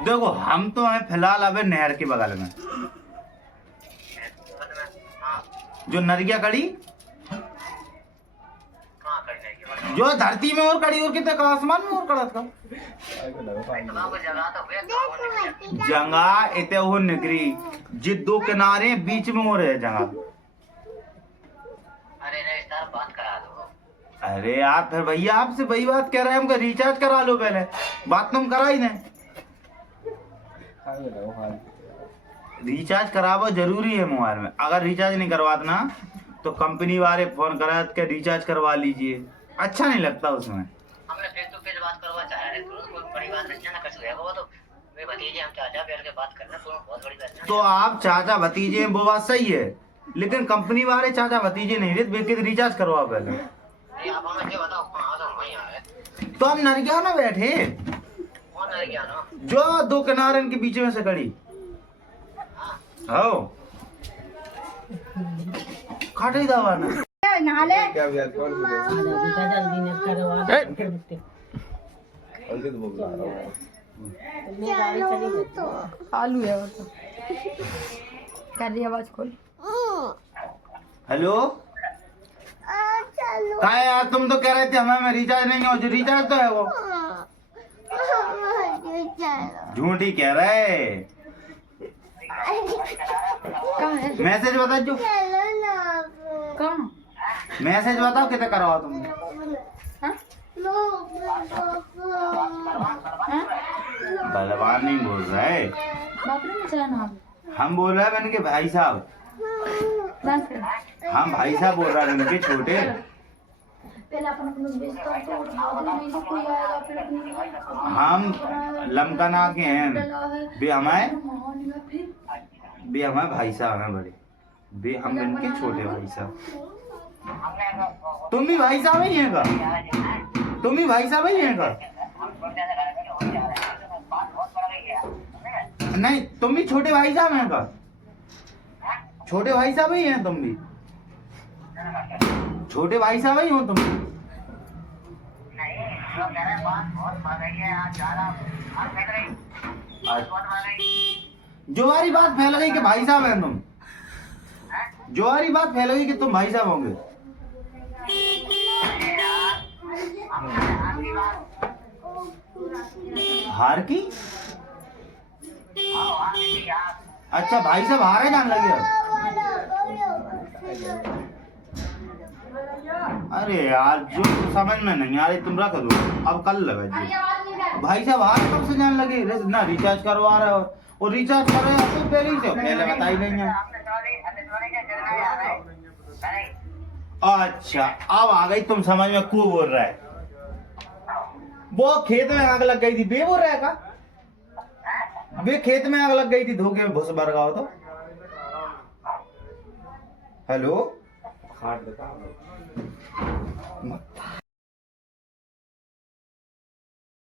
देखो हम तो हैं फिलहाल अबे नहर के बगल में, जो नरिया कड़ी जो धरती में और कड़ी और कितने का आसमान में और कड़ा था जगह इतने हो निकरी जी दो किनारे बीच में हो रहे जगह। अरे यार फिर भैया आपसे वही बात कह रहे हैं, हमको रिचार्ज करा लो पहले, बात तुम करा ही नहीं। रिचार्ज करावा जरूरी है मोबाइल में, अगर रिचार्ज नहीं करवाते ना तो कंपनी वाले फोन करा के रिचार्ज करवा लीजिए, अच्छा नहीं लगता उसमें। हमने फेस टू फेस बात करवा चाह रहे थे, कोई बड़ी बात नहीं ना, कैसे होगा वो तो वे भतीजे हम चाचा बैठ के बात करना तो बहुत बड़ी बात है। तो आप चाचा भतीजे वो बात सही है, लेकिन कंपनी वाले चाचा भतीजे नहीं रहते, वे रिचार्ज करवाओ पहले। आप हमें ये बताओ कहां से वहीं आ रहे? तो हम नरगिया ना बैठे, कौन नरगिया ना जो दो किनारे के बीच में से खड़ी हो खाटे दवा ना नाले क्या यार कौन जल्दी ने करवा अंकित बोल रहा है आलू है वो तो कर रही आवाज खोल। हेलो क्या यार तुम तो कह रहे थे हमें रिचार्ज नहीं हो, जो रिचार्ज तो है वो झूठी कह रहे। मैसेज बताओ जो कौन मैसेज बताओ कितना करवाओ तुम। बलवान नहीं बोल रहे, हम बोल रहे हैं मैंने के भाई साहब, हम भाई साहब बोल रहे हैं इनके छोटे। हम लमकना के हैं बे हमारे भाई साहब हैं बड़े, बे हम इनके छोटे भाई साहब। तुम भी भाई साहब ही हैं का? तुम भी भाई साहब ही हैं का? नहीं तुम भी छोटे भाई साहब हैं का? छोटे भाई साहब ही हैं तुम भी? छोटे भाई साहब ही हो तुम? जो हमारी बात फैल गई कि भाई साहब हैं तुम, जो हमारी बात फैल गई कि तुम भाई साहब होंगे। हार की? अच्छा भाई साहब हारे जान लगे। अरे यार जो समझ में नहीं आ रही तुम रख दो, अब कल लगा जी। भाई साहब हार कब से जान लगे ना, रिचार्ज करवा रहे हो और रिचार्ज कर रहे हो तो पहले ही से पहले बताई नहीं है। अच्छा अब आ गई तुम समझ में, क्यों बोल रहा है वो खेत में आग लग गई थी बे बोल रहा है का? बे खेत में आग लग गई थी धोखे में भूस भर गया तो। हेलो